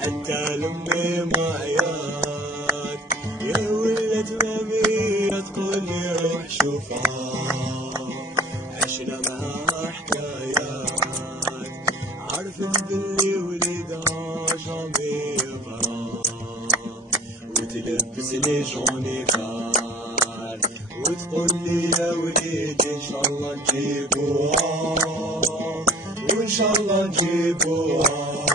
حتى لمي معياك يا ولد مامي تقول لي روح شوفها، عشنا معاها حكايات عرفت باللي وليدها جامي يقرا وتلبس لي جوني فار وتقول لي يا وليدي ان شاء الله نجيبوها وان شاء الله نجيبوها.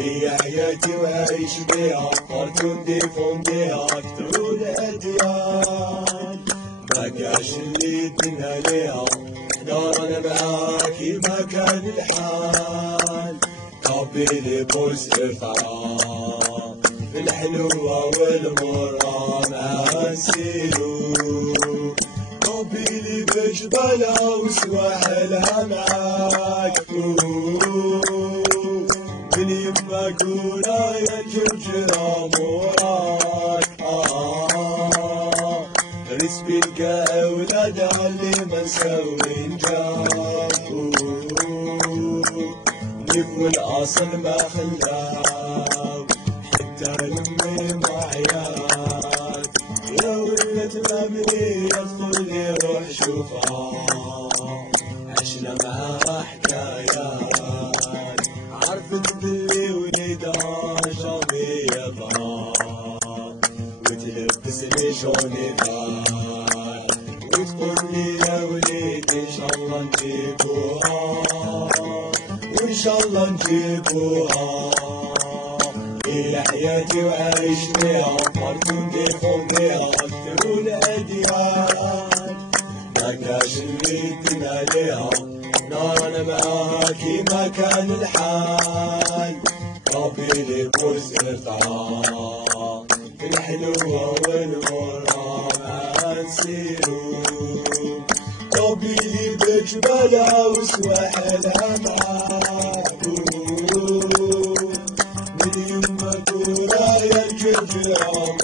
هي حياتي وعيش بيها كرتون ديفون بيها كتروا الأديان مكاش اللي يدنا ليها حنا رانا معاكي ما كان الحال. قبيلي بوس ارفعها في الحلوة والمرة معاها نسيرو قبيلي بجبلها وسواحلها معاك من يمك ورايا الجرجرة موراك رسبي لقى أولاد اللي ما نسوي نجابو نفو الأصل ما خلاو حتى لمي معيات يا ولد مامي يدخل لي روح شوفها، عشنا معاها حكايات عرفت باللي وليدها جامي يقرا وتلبس لي جوني فار وتقول لي يا وليدي ان شاء الله نجيبوها وان شاء الله نجيبوها. هي حياتي وعايش بيها كرتون ديفون بيها كتروا الأديان مكاش اللي يدنا ليها نارنا معاكي ما كان الحال. قبيلي بوس ارفعها في الحلوة والمرة ما نسيرو قبيلي بجبلها وسواحلها معاكو من يمك ورايا الجرجرة